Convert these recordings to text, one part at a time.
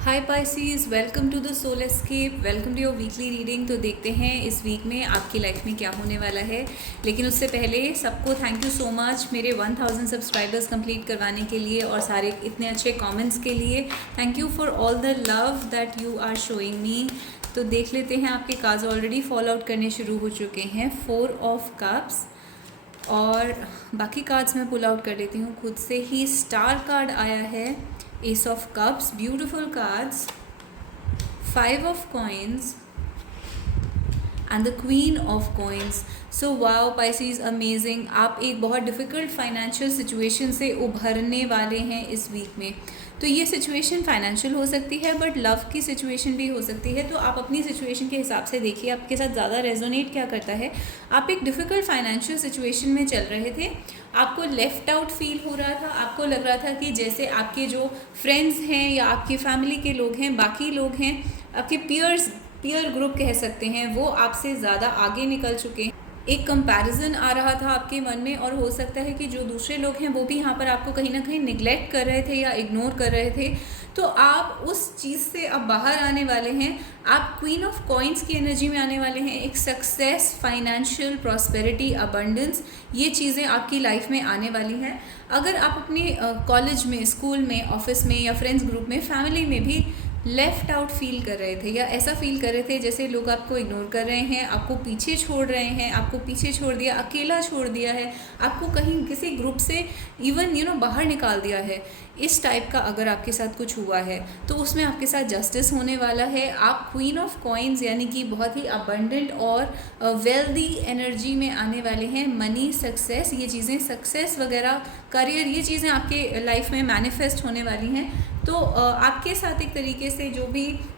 Hi Pisces, welcome to the soul escape, welcome to your weekly reading. तो देखते हैं इस वीक में आपकी लाइफ में क्या होने वाला है। लेकिन उससे पहले सबको थैंक यू सो मच मेरे 1000 सब्सक्राइबर्स कंप्लीट करवाने के लिए और सारे इतने अच्छे कमेंट्स के लिए। Thank you for all the love that you are showing me. तो देख लेते हैं, आपके कार्ड्स ऑलरेडी फॉल आउट करने शुरू हो चुके हैं। 4 ऑफ कप्स और बाकी कार्ड्स मैं पुल आउट कर लेती हूँ खुद से ही। स्टार कार्ड आया है, S of cups, beautiful cards, 5 of coins and the queen of coins. So wow Pisces, amazing. आप एक बहुत डिफ़िकल्ट फाइनेंशियल सिचुएशन से उभरने वाले हैं इस वीक में। तो ये सिचुएशन फाइनेंशियल हो सकती है, बट लव की सिचुएशन भी हो सकती है। तो आप अपनी सिचुएशन के हिसाब से देखिए आपके साथ ज़्यादा रेजोनेट क्या करता है। आप एक डिफ़िकल्ट फाइनेंशियल सिचुएशन में चल रहे थे, आपको लेफ्ट आउट फील हो रहा था, आपको लग रहा था कि जैसे आपके जो फ्रेंड्स हैं या आपकी फैमिली के लोग हैं, बाकी लोग हैं, आपके पीयर ग्रुप कह सकते हैं, वो आपसे ज़्यादा आगे निकल चुके हैं। एक कंपैरिजन आ रहा था आपके मन में, और हो सकता है कि जो दूसरे लोग हैं वो भी यहाँ पर आपको कहीं ना कहीं निगलेक्ट कर रहे थे या इग्नोर कर रहे थे। तो आप उस चीज़ से अब बाहर आने वाले हैं। आप क्वीन ऑफ कॉइन्स की एनर्जी में आने वाले हैं। एक सक्सेस, फाइनेंशियल प्रॉस्पेरिटी, अबंडेंस, ये चीज़ें आपकी लाइफ में आने वाली हैं। अगर आप अपने कॉलेज में, स्कूल में, ऑफिस में या फ्रेंड्स ग्रुप में, फैमिली में भी लेफ़्ट आउट फील कर रहे थे या ऐसा फील कर रहे थे जैसे लोग आपको इग्नोर कर रहे हैं, आपको पीछे छोड़ रहे हैं, आपको पीछे छोड़ दिया, अकेला छोड़ दिया है, आपको कहीं किसी ग्रुप से इवन बाहर निकाल दिया है, इस टाइप का अगर आपके साथ कुछ हुआ है तो उसमें आपके साथ जस्टिस होने वाला है। आप क्वीन ऑफ कॉइन्स यानी कि बहुत ही अबंडेंट और वेल्दी एनर्जी में आने वाले हैं। मनी, सक्सेस, ये चीज़ें, सक्सेस वगैरह, करियर, ये चीज़ें आपके लाइफ में मैनिफेस्ट होने वाली हैं। तो आपके साथ एक तरीके से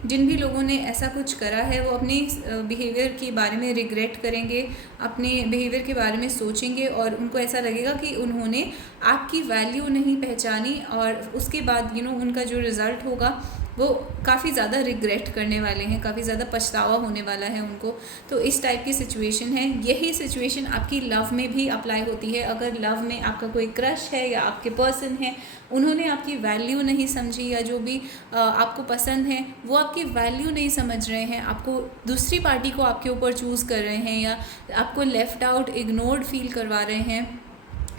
जिन भी लोगों ने ऐसा कुछ करा है वो अपने बिहेवियर के बारे में रिग्रेट करेंगे, अपने बिहेवियर के बारे में सोचेंगे और उनको ऐसा लगेगा कि उन्होंने आपकी वैल्यू नहीं पहचानी, और उसके बाद उनका जो रिज़ल्ट होगा वो काफ़ी ज़्यादा रिग्रेट करने वाले हैं, काफ़ी ज़्यादा पछतावा होने वाला है उनको। तो इस टाइप की सिचुएशन है। यही सिचुएशन आपकी लव में भी अप्लाई होती है। अगर लव में आपका कोई क्रश है या आपके पर्सन है, उन्होंने आपकी वैल्यू नहीं समझी, या जो भी आपको पसंद है वो आपकी वैल्यू नहीं समझ रहे हैं, आपको दूसरी पार्टी को आपके ऊपर चूज़ कर रहे हैं या आपको लेफ़्ट आउट, इग्नोर्ड फील करवा रहे हैं,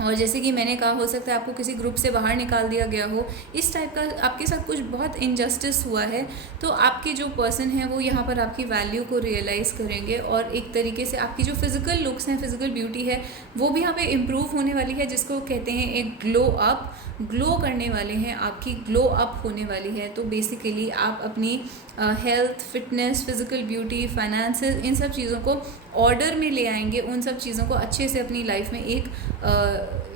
और जैसे कि मैंने कहा, हो सकता है आपको किसी ग्रुप से बाहर निकाल दिया गया हो, इस टाइप का आपके साथ कुछ बहुत इनजस्टिस हुआ है। तो आपके जो पर्सन हैं वो यहाँ पर आपकी वैल्यू को रियलाइज़ करेंगे, और एक तरीके से आपकी जो फिज़िकल लुक्स हैं, फिज़िकल ब्यूटी है, वो भी यहाँ पे इम्प्रूव होने वाली है, जिसको कहते हैं एक ग्लो अप। ग्लो करने वाले हैं, आपकी ग्लो अप होने वाली है। तो बेसिकली आप अपनी health, fitness, physical beauty, finances, इन सब चीज़ों को ऑर्डर में ले आएंगे, उन सब चीज़ों को अच्छे से अपनी लाइफ में एक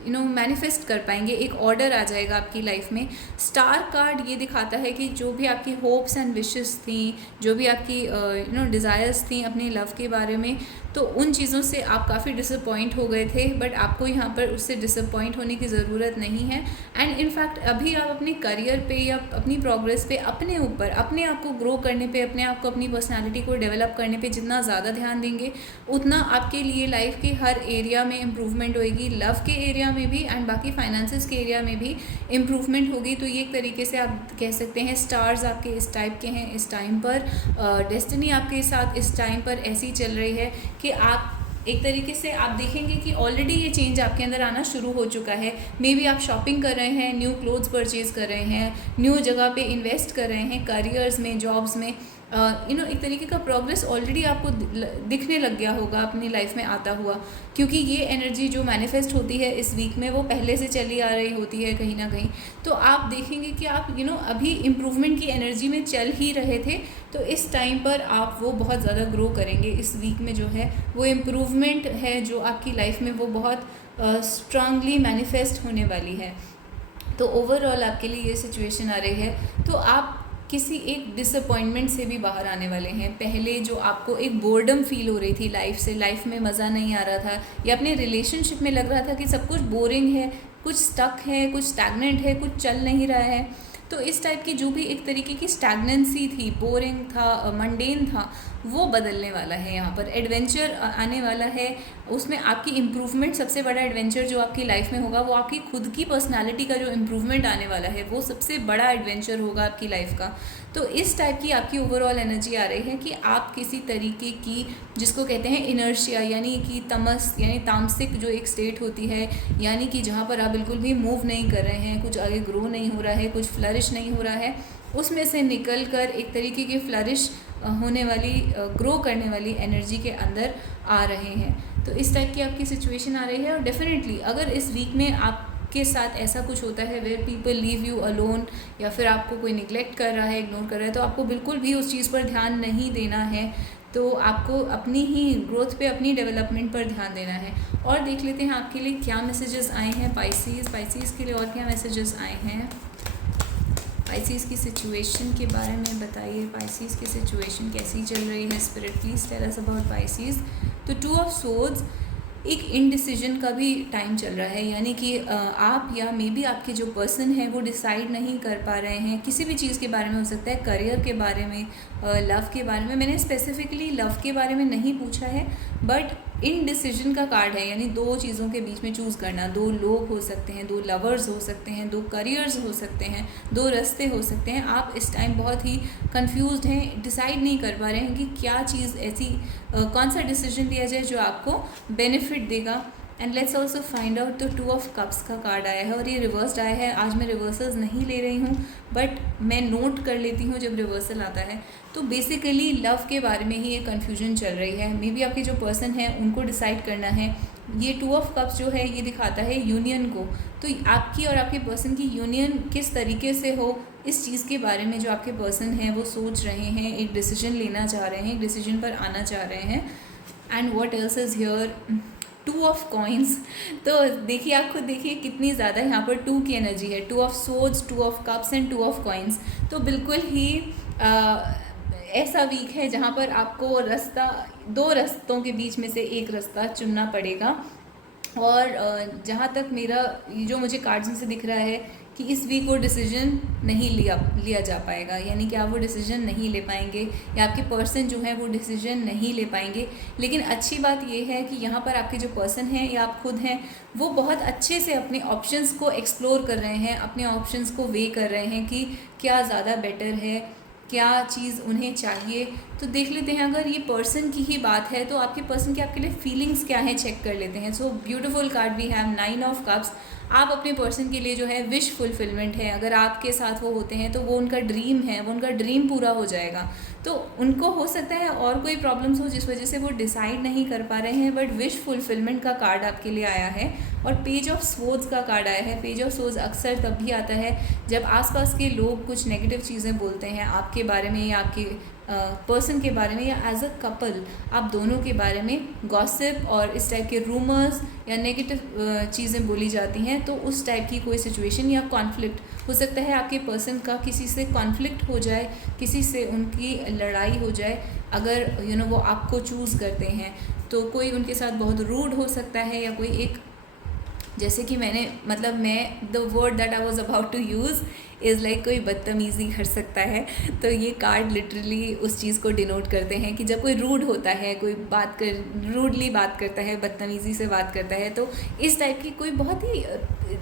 मैनिफेस्ट कर पाएंगे, एक ऑर्डर आ जाएगा आपकी लाइफ में। स्टार कार्ड ये दिखाता है कि जो भी आपकी होप्स एंड विशेस थी, जो भी आपकी डिज़ायर्स थी अपने लव के बारे में, तो उन चीज़ों से आप काफ़ी डिसअपॉइंट हो गए थे, बट आपको यहाँ पर उससे डिसअपॉइंट होने की ज़रूरत नहीं है। एंड इनफैक्ट अभी आप अपने करियर पे या अपनी प्रोग्रेस पे, अपने ऊपर, अपने आप को ग्रो करने पे, अपने आप को, अपनी पर्सनालिटी को डेवलप करने पे जितना ज़्यादा ध्यान देंगे, उतना आपके लिए लाइफ के हर एरिया में इम्प्रूवमेंट होएगी। लव के एरिया में भी एंड बाकी फाइनेंसेस के एरिया में भी इम्प्रूवमेंट होगी। तो ये एक तरीके से आप कह सकते हैं स्टार्स आपके इस टाइप के हैं इस टाइम पर। डेस्टिनी आपके साथ इस टाइम पर ऐसी चल रही है कि आप एक तरीके से आप देखेंगे कि ऑलरेडी ये चेंज आपके अंदर आना शुरू हो चुका है। मे बी आप शॉपिंग कर रहे हैं, न्यू क्लोथ्स परचेज़ कर रहे हैं, न्यू जगह पे इन्वेस्ट कर रहे हैं, करियर्स में, जॉब्स में, एक तरीके का प्रोग्रेस ऑलरेडी आपको दिखने लग गया होगा अपनी लाइफ में आता हुआ, क्योंकि ये एनर्जी जो मैनिफेस्ट होती है इस वीक में वो पहले से चली आ रही होती है कहीं ना कहीं। तो आप देखेंगे कि आप अभी इम्प्रूवमेंट की एनर्जी में चल ही रहे थे, तो इस टाइम पर आप वो बहुत ज़्यादा ग्रो करेंगे। इस वीक में जो है वो इम्प्रूवमेंट है जो आपकी लाइफ में वो बहुत स्ट्रांगली मैनिफेस्ट होने वाली है। तो ओवरऑल आपके लिए ये सिचुएशन आ रही है। तो आप किसी एक डिसअपॉइंटमेंट से भी बाहर आने वाले हैं। पहले जो आपको एक बोर्डम फील हो रही थी लाइफ से, लाइफ में मज़ा नहीं आ रहा था, या अपने रिलेशनशिप में लग रहा था कि सब कुछ बोरिंग है, कुछ स्टक है, कुछ स्टैग्नेंट है, कुछ चल नहीं रहा है, तो इस टाइप की जो भी एक तरीके की स्टैग्नेंसी थी, बोरिंग था, मंडेन था, वो बदलने वाला है। यहाँ पर एडवेंचर आने वाला है, उसमें आपकी इम्प्रूवमेंट, सबसे बड़ा एडवेंचर जो आपकी लाइफ में होगा वो आपकी खुद की पर्सनालिटी का जो इम्प्रूवमेंट आने वाला है, वो सबसे बड़ा एडवेंचर होगा आपकी लाइफ का। तो इस टाइप की आपकी ओवरऑल एनर्जी आ रही है कि आप किसी तरीके की, जिसको कहते हैं इनर्शिया, यानी कि तमस यानी तामसिक जो एक स्टेट होती है, यानी कि जहाँ पर आप बिल्कुल भी मूव नहीं कर रहे हैं, कुछ आगे ग्रो नहीं हो रहा है, कुछ फ्लरिश नहीं हो रहा है, उसमें से निकल कर एक तरीके की फ्लरिश होने वाली, ग्रो करने वाली एनर्जी के अंदर आ रहे हैं। तो इस टाइप की आपकी सिचुएशन आ रही है। और डेफिनेटली अगर इस वीक में आपके साथ ऐसा कुछ होता है where people leave you alone, या फिर आपको कोई निगलेक्ट कर रहा है, इग्नोर कर रहा है, तो आपको बिल्कुल भी उस चीज़ पर ध्यान नहीं देना है। तो आपको अपनी ही ग्रोथ पे, अपनी डेवलपमेंट पर ध्यान देना है। और देख लेते हैं आपके लिए क्या मैसेजेस आए हैं पाइसीज़ के लिए, और क्या मैसेजेस आए हैं। पाइसीज़ की सिचुएशन के बारे में बताइए, पाइसीज़ की सिचुएशन कैसी चल रही है spirit, please tell us about Pisces. तो 2 ऑफ सोर्ड्स एक इनडिसीजन का भी टाइम चल रहा है, यानी कि आप या मे बी आपके जो पर्सन है वो डिसाइड नहीं कर पा रहे हैं किसी भी चीज़ के बारे में, हो सकता है करियर के बारे में, लव के बारे में। मैंने स्पेसिफिकली लव के बारे में नहीं पूछा है, बट इनडिसीजन का कार्ड है, यानी 2 चीज़ों के बीच में चूज़ करना। 2 लोग हो सकते हैं, 2 लवर्स हो सकते हैं, 2 करियर्स हो सकते हैं, 2 रास्ते हो सकते हैं। आप इस टाइम बहुत ही कंफ्यूज्ड हैं, डिसाइड नहीं कर पा रहे हैं कि क्या चीज़ ऐसी, कौन सा डिसीजन लिया जाए जो आपको बेनिफिट देगा। And let's also find out. तो 2 ऑफ कप्स का कार्ड आया है और ये रिवर्स्ड आया है। आज मैं रिवर्सल्स नहीं ले रही हूँ, बट मैं नोट कर लेती हूँ जब रिवर्सल आता है। तो बेसिकली लव के बारे में ही ये कन्फ्यूजन चल रही है। मे बी आपके जो पर्सन है उनको डिसाइड करना है। ये 2 ऑफ कप्स जो है ये दिखाता है यूनियन को। तो आपकी और आपके पर्सन की यूनियन किस तरीके से हो, इस चीज़ के बारे में जो आपके पर्सन हैं वो सोच रहे हैं, एक डिसीजन लेना चाह रहे हैं, एक डिसीजन पर आना चाह रहे हैं। And what else is here, 2 of coins. तो देखिए, आप खुद देखिए कितनी ज़्यादा यहाँ पर 2 की एनर्जी है। 2 of swords, 2 of cups and 2 of coins. तो बिल्कुल ही ऐसा वीक है जहाँ पर आपको रास्ता, 2 रास्तों के बीच में से एक रास्ता चुनना पड़ेगा। और जहाँ तक मेरा जो मुझे कार्ड्स में से दिख रहा है कि इस वीक वो डिसीजन नहीं लिया जा पाएगा, यानी कि आप वो डिसीजन नहीं ले पाएंगे, या आपके पर्सन जो है वो डिसीजन नहीं ले पाएंगे। लेकिन अच्छी बात ये है कि यहाँ पर आपके जो पर्सन हैं या आप खुद हैं, वो बहुत अच्छे से अपने ऑप्शंस को एक्सप्लोर कर रहे हैं, अपने ऑप्शंस को वे कर रहे हैं कि क्या ज़्यादा बेटर है, क्या चीज़ उन्हें चाहिए। तो देख लेते हैं, अगर ये पर्सन की ही बात है तो आपके पर्सन के आपके लिए फीलिंग्स क्या हैं, चेक कर लेते हैं। So beautiful card we have 9 of cups. आप अपने पर्सन के लिए जो है विश फुलफिलमेंट है, अगर आपके साथ वो होते हैं तो वो उनका ड्रीम है, वो उनका ड्रीम पूरा हो जाएगा। तो उनको हो सकता है और कोई प्रॉब्लम्स हो जिस वजह से वो डिसाइड नहीं कर पा रहे हैं, बट विश फुलफिलमेंट का कार्ड आपके लिए आया है। और पेज ऑफ स्वॉर्ड्स का कार्ड आया है। पेज ऑफ स्वॉर्ड्स अक्सर तब भी आता है जब आसपास के लोग कुछ नेगेटिव चीज़ें बोलते हैं आपके बारे में, या आपके पर्सन के बारे में, या एज अ कपल आप दोनों के बारे में गॉसिप और इस टाइप के रूमर्स या नेगेटिव चीज़ें बोली जाती हैं। तो उस टाइप की कोई सिचुएशन या कॉन्फ्लिक्ट हो सकता है, आपके पर्सन का किसी से कॉन्फ्लिक्ट हो जाए, किसी से उनकी लड़ाई हो जाए, अगर वो आपको चूज़ करते हैं। तो कोई उनके साथ बहुत रूड हो सकता है, या कोई एक, जैसे कि मैं the word that I was about to use is like कोई बदतमीज़ी कर सकता है। तो ये कार्ड लिटरली उस चीज़ को डिनोट करते हैं कि जब कोई रूड होता है, कोई रूडली बात करता है, बदतमीज़ी से बात करता है, तो इस टाइप की कोई बहुत ही,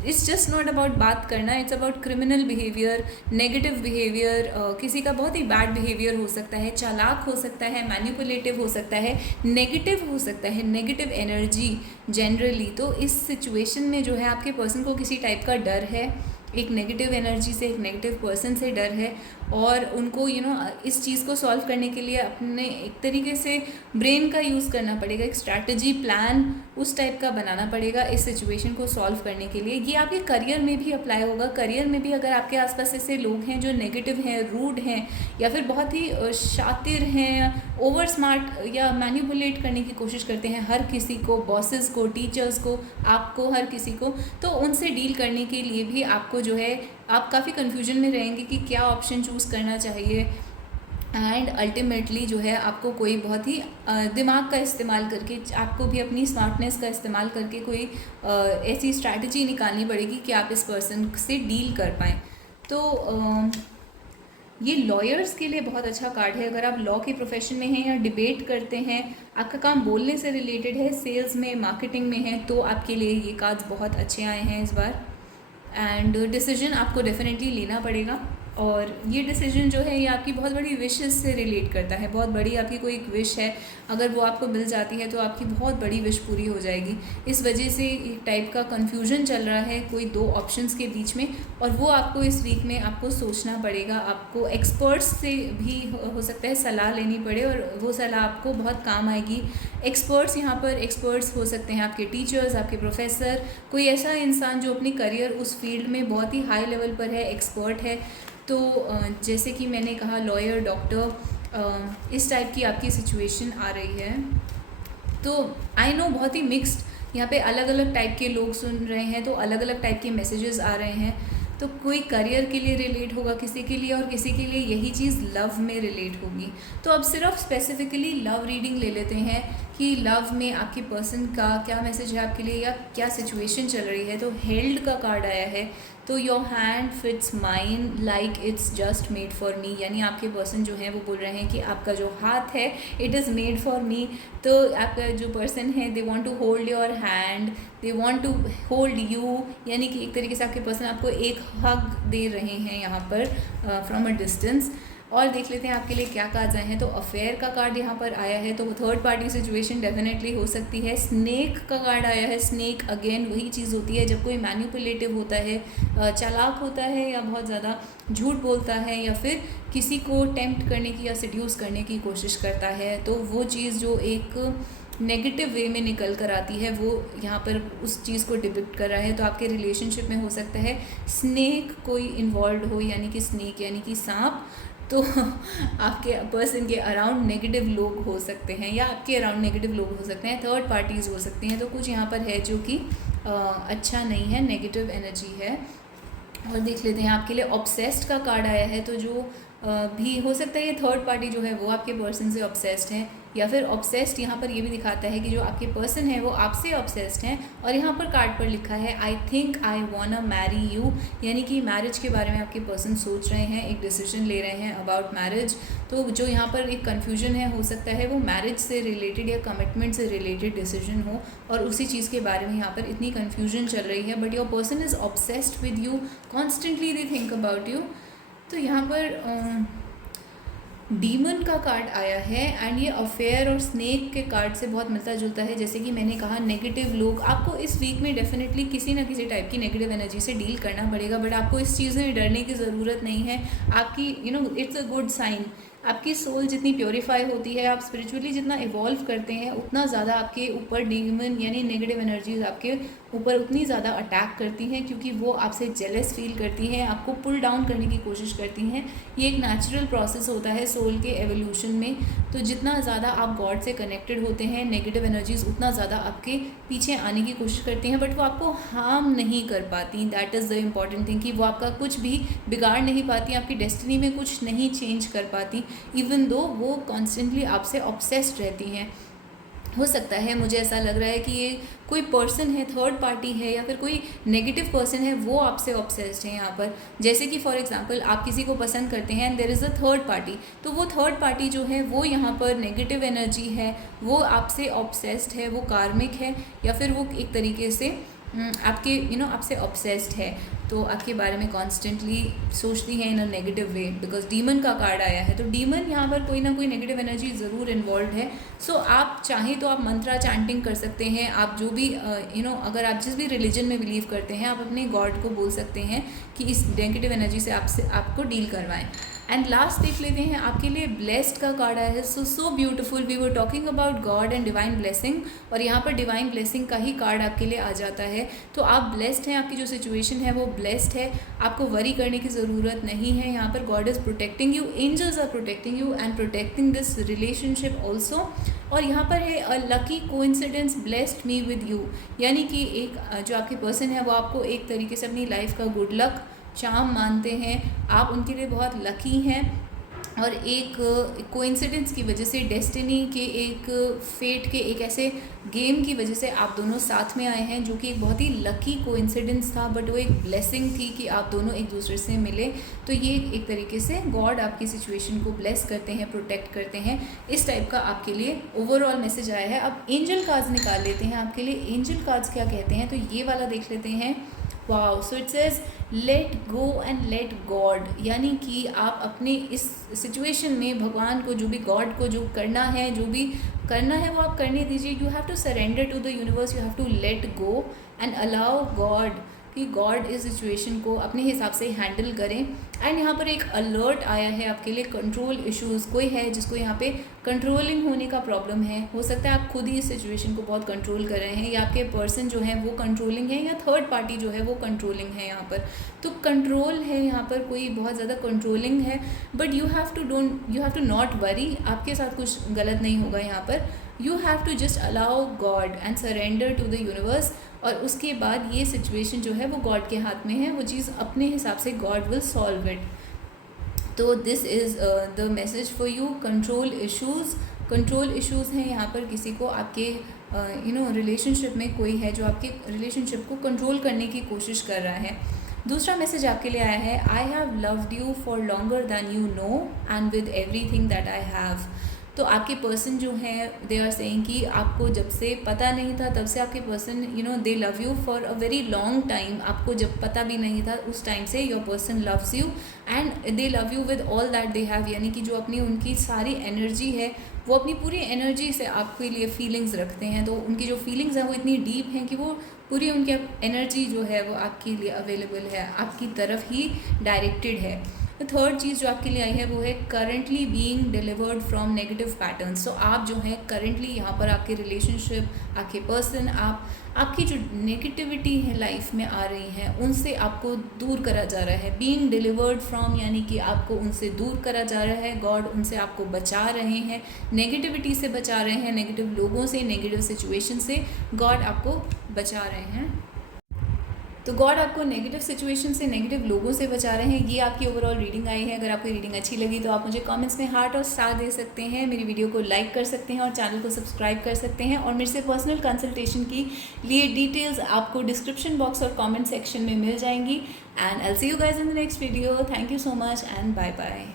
इट्स जस्ट नॉट अबाउट बात करना, it's about criminal behaviour, negative behaviour, किसी का बहुत ही बैड बिहेवियर हो सकता है, चालाक हो सकता है, मैनिपुलेटिव हो सकता है, नेगेटिव हो सकता है, नेगेटिव एनर्जी जनरली। तो इस सिचुएशन में जो है आपके पर्सन को किसी टाइप का डर है, एक नेगेटिव एनर्जी से, एक नेगेटिव पर्सन से डर है, और उनको इस चीज़ को सॉल्व करने के लिए अपने एक तरीके से ब्रेन का यूज़ करना पड़ेगा, एक स्ट्रैटेजी प्लान उस टाइप का बनाना पड़ेगा इस सिचुएशन को सॉल्व करने के लिए। ये आपके करियर में भी अप्लाई होगा। करियर में भी अगर आपके आसपास ऐसे लोग हैं जो नेगेटिव हैं, रूड हैं, या फिर बहुत ही शातिर हैं, ओवर स्मार्ट या मैनिपुलेट करने की कोशिश करते हैं हर किसी को, बॉसेस को, टीचर्स को, आपको, हर किसी को, तो उनसे डील करने के लिए भी आपको जो है, आप काफ़ी कन्फ्यूजन में रहेंगे कि क्या ऑप्शन चूज़ करना चाहिए। एंड अल्टीमेटली जो है आपको कोई बहुत ही दिमाग का इस्तेमाल करके, आपको भी अपनी स्मार्टनेस का इस्तेमाल करके कोई ऐसी स्ट्रैटेजी निकालनी पड़ेगी कि आप इस पर्सन से डील कर पाएँ। तो ये लॉयर्स के लिए बहुत अच्छा कार्ड है। अगर आप लॉ के प्रोफेशन में हैं या डिबेट करते हैं, आपका काम बोलने से रिलेटेड है, सेल्स में, मार्केटिंग में है, तो आपके लिए ये कार्ड्स बहुत अच्छे आए हैं इस बार। एंड डिसीजन आपको डेफिनेटली लेना पड़ेगा, और ये डिसीजन जो है ये आपकी बहुत बड़ी विशेस से रिलेट करता है। बहुत बड़ी आपकी कोई एक विश है, अगर वो आपको मिल जाती है तो आपकी बहुत बड़ी विश पूरी हो जाएगी। इस वजह से एक टाइप का कन्फ्यूजन चल रहा है कोई दो ऑप्शंस के बीच में, और वो आपको इस वीक में आपको सोचना पड़ेगा। आपको एक्सपर्ट्स से भी हो सकता है सलाह लेनी पड़े, और वो सलाह आपको बहुत काम आएगी। एक्सपर्ट्स यहाँ पर एक्सपर्ट्स हो सकते हैं आपके टीचर्स, आपके प्रोफेसर, कोई ऐसा इंसान जो अपनी करियर उस फील्ड में बहुत ही हाई लेवल पर है, एक्सपर्ट है। तो जैसे कि मैंने कहा लॉयर, डॉक्टर, इस टाइप की आपकी सिचुएशन आ रही है। तो आई नो बहुत ही मिक्स्ड, यहाँ पे अलग अलग टाइप के लोग सुन रहे हैं, तो अलग अलग टाइप के मैसेजेस आ रहे हैं। तो कोई करियर के लिए रिलेट होगा किसी के लिए, और किसी के लिए यही चीज़ लव में रिलेट होगी। तो अब सिर्फ स्पेसिफिकली लव रीडिंग ले लेते हैं कि लव में आपके पर्सन का क्या मैसेज है आपके लिए, या क्या सिचुएशन चल रही है। तो हेल्ड का कार्ड आया है, तो your hand fits mine like it's just made for मी, यानी आपके पर्सन जो है वो बोल रहे हैं कि आपका जो हाथ है it is made for me. तो आपका जो पर्सन है they want to hold your hand, they want to hold you, यानी कि एक तरीके से आपके पर्सन आपको एक हग दे रहे हैं यहाँ पर फ्रॉम अ डिस्टेंस। और देख लेते हैं आपके लिए क्या कार्ड्स आए हैं। तो अफेयर का कार्ड यहाँ पर आया है, तो थर्ड पार्टी सिचुएशन डेफिनेटली हो सकती है। स्नेक का कार्ड आया है। स्नेक अगेन वही चीज़ होती है जब कोई मैनिपुलेटिव होता है, चालाक होता है, या बहुत ज़्यादा झूठ बोलता है, या फिर किसी को टेम्प्ट करने की या सिड्यूस करने की कोशिश करता है। तो वो चीज़ जो एक नेगेटिव वे में निकल कर आती है, वो यहाँ पर उस चीज़ को डिपिक्ट कर रहा है। तो आपके रिलेशनशिप में हो सकता है स्नेक कोई इन्वॉल्व हो, यानी कि स्नेक यानी कि सांप। तो आपके पर्सन के अराउंड नेगेटिव लोग हो सकते हैं, या आपके अराउंड नेगेटिव लोग हो सकते हैं, थर्ड पार्टीज़ हो सकती हैं। तो कुछ यहाँ पर है जो कि अच्छा नहीं है, नेगेटिव एनर्जी है। और देख लेते हैं आपके लिए ऑब्सेस्ड का कार्ड आया है। तो जो भी हो सकता है ये थर्ड पार्टी जो है वो आपके पर्सन से ऑब्सेस्ड है, या फिर ऑब्सेस्ड यहाँ पर ये भी दिखाता है कि जो आपके पर्सन है वो आपसे ऑब्सेस्ड हैं। और यहाँ पर कार्ड पर लिखा है I think I वांना marry you, यानी कि मैरिज के बारे में आपके पर्सन सोच रहे हैं, एक डिसीजन ले रहे हैं अबाउट मैरिज। तो जो यहाँ पर एक कन्फ्यूजन है, हो सकता है वो मैरिज से रिलेटेड या कमिटमेंट से रिलेटेड डिसीजन हो, और उसी चीज़ के बारे में यहाँ पर इतनी कन्फ्यूजन चल रही है। But your person is obsessed with you, constantly they think about you. तो यहाँ पर डीमन का कार्ड आया है, एंड ये अफेयर और स्नेक के कार्ड से बहुत मिलता जुलता है। जैसे कि मैंने कहा नेगेटिव लोग, आपको इस वीक में डेफिनेटली किसी ना किसी टाइप की नेगेटिव एनर्जी से डील करना पड़ेगा। बट आपको इस चीज़ में डरने की ज़रूरत नहीं है। आपकी इट्स अ गुड साइन। आपकी सोल जितनी प्योरीफाई होती है, आप स्पिरिचुअली जितना इवॉल्व करते हैं, उतना ज़्यादा आपके ऊपर डीमन यानी नेगेटिव एनर्जीज आपके ऊपर उतनी ज़्यादा अटैक करती हैं, क्योंकि वो आपसे जेलस फील करती हैं, आपको पुल डाउन करने की कोशिश करती हैं। ये एक नेचुरल प्रोसेस होता है सोल के एवोल्यूशन में। तो जितना ज़्यादा आप गॉड से कनेक्टेड होते हैं, नेगेटिव एनर्जीज उतना ज़्यादा आपके पीछे आने की कोशिश करती हैं, बट वो आपको हार्म नहीं कर पाती। That is the important thing, कि वो आपका कुछ भी बिगाड़ नहीं पाती, आपकी डेस्टिनी में कुछ नहीं चेंज कर पाती, इवन दो वो कॉन्स्टेंटली आपसे ऑब्सेस्ड रहती हैं। हो सकता है, मुझे ऐसा लग रहा है कि ये कोई पर्सन है, थर्ड पार्टी है, या फिर कोई नेगेटिव पर्सन है, वो आपसे ऑब्सेस्ड है यहाँ पर। जैसे कि फॉर एग्जांपल आप किसी को पसंद करते हैं and there is a third party, तो वो थर्ड पार्टी जो है वो यहाँ पर नेगेटिव एनर्जी है, वो आपसे ऑब्सेस्ड है, वो कार्मिक है, या फिर वो एक तरीके से आपके आपसे ऑब्सेस्ड है, तो आपके बारे में कॉन्स्टेंटली सोचती हैं in a negative way, because demon का कार्ड आया है। तो डीमन यहाँ पर कोई ना कोई नेगेटिव एनर्जी ज़रूर इन्वॉल्व है। सो आप चाहें तो आप मंत्रा चैंटिंग कर सकते हैं, आप जो भी अगर आप जिस भी रिलीजन में बिलीव करते हैं, आप अपने गॉड को बोल सकते हैं कि इस नेगेटिव एनर्जी से आपको डील करवाएं। एंड लास्ट देख लेते हैं आपके लिए ब्लेस्ड का कार्ड आया है। So beautiful, we were talking about God and divine blessing, और यहाँ पर डिवाइन ब्लेसिंग का ही कार्ड आपके लिए आ जाता है। तो आप ब्लेस्ड हैं, आपकी जो सिचुएशन है वो ब्लेस्ड है, आपको वरी करने की ज़रूरत नहीं है। यहाँ पर God is protecting you, angels are protecting you and protecting this relationship also. और यहाँ पर है a lucky coincidence blessed me with you, यानी कि एक जो आपके पर्सन है वो आपको एक तरीके से अपनी लाइफ का गुड लक चार्म मानते हैं, आप उनके लिए बहुत लकी हैं। और एक कोइंसिडेंस की वजह से, डेस्टिनी के एक फेट के एक ऐसे गेम की वजह से आप दोनों साथ में आए हैं, जो कि एक बहुत ही लकी कोइंसिडेंस था, बट वो एक ब्लेसिंग थी कि आप दोनों एक दूसरे से मिले। तो ये एक तरीके से गॉड आपकी सिचुएशन को ब्लेस करते हैं, प्रोटेक्ट करते हैं। इस टाइप का आपके लिए ओवरऑल मैसेज आया है। अब एंजल कार्ड्स निकाल लेते हैं आपके लिए। एंजल कार्ड्स क्या कहते हैं, तो ये वाला देख लेते हैं। Wow, so it says late go and let God, यानी कि आप अपने इस सिचुएशन में भगवान को, जो भी गॉड को जो करना है, जो भी करना है वो आप करने दीजिए। You have to surrender to the universe, you have to let go and allow God कि गॉड इस सिचुएशन को अपने हिसाब से हैंडल करें। एंड यहाँ पर एक अलर्ट आया है आपके लिए, कंट्रोल इश्यूज़। कोई है जिसको यहाँ पे कंट्रोलिंग होने का प्रॉब्लम है, हो सकता है आप खुद ही इस सिचुएशन को बहुत कंट्रोल कर रहे हैं, या आपके पर्सन जो है वो कंट्रोलिंग है, या थर्ड पार्टी जो है वो कंट्रोलिंग है यहाँ पर। तो कंट्रोल है यहाँ पर, कोई बहुत ज़्यादा कंट्रोलिंग है, but you have to not worry, आपके साथ कुछ गलत नहीं होगा यहाँ पर। You have to just allow God and surrender to the universe, और उसके बाद ये सिचुएशन जो है वो गॉड के हाथ में है, वो चीज़ अपने हिसाब से गॉड विल सॉल्व इट। तो this is the message for you. Control issues हैं यहाँ पर, किसी को आपके रिलेशनशिप में कोई है जो आपके रिलेशनशिप को कंट्रोल करने की कोशिश कर रहा है। दूसरा मैसेज आपके लिए आया है, I have loved you for longer than you know and with everything that I have. तो आपके पर्सन जो हैं, दे आर सेइंग कि आपको जब से पता नहीं था तब से आपके person they love you for a very long time. आपको जब पता भी नहीं था उस टाइम से your person loves you and they love you with all that they have, यानी कि जो अपनी उनकी सारी एनर्जी है, वो अपनी पूरी एनर्जी से आपके लिए फीलिंग्स रखते हैं। तो उनकी जो फीलिंग्स हैं वो इतनी डीप हैं कि वो पूरी उनकी एनर्जी जो है वो आपके लिए अवेलेबल है, आपकी तरफ ही डायरेक्टेड है। तो थर्ड चीज़ जो आपके लिए आई है वो है currently being delivered from negative patterns. तो आप जो है करंटली यहाँ पर आपके रिलेशनशिप, आपके पर्सन, आपकी जो नेगेटिविटी है लाइफ में आ रही है, उनसे आपको दूर करा जा रहा है। बीइंग डिलीवर्ड फ्रॉम यानी कि आपको उनसे दूर करा जा रहा है, गॉड उनसे आपको बचा रहे हैं, नेगेटिविटी से बचा रहे हैं, नेगेटिव लोगों से, नेगेटिव सिचुएशन से गॉड आपको बचा रहे हैं। तो गॉड आपको नेगेटिव सिचुएशन से, नेगेटिव लोगों से बचा रहे हैं। ये आपकी ओवरऑल रीडिंग आई है। अगर आपको रीडिंग अच्छी लगी तो आप मुझे कमेंट्स में हार्ट और स्टार दे सकते हैं, मेरी वीडियो को लाइक कर सकते हैं और चैनल को सब्सक्राइब कर सकते हैं। और मेरे से पर्सनल कंसल्टेशन की लिए डिटेल्स आपको डिस्क्रिप्शन बॉक्स और कॉमेंट सेक्शन में मिल जाएंगी। And I will see you guys in the next video. Thank you so much and bye bye.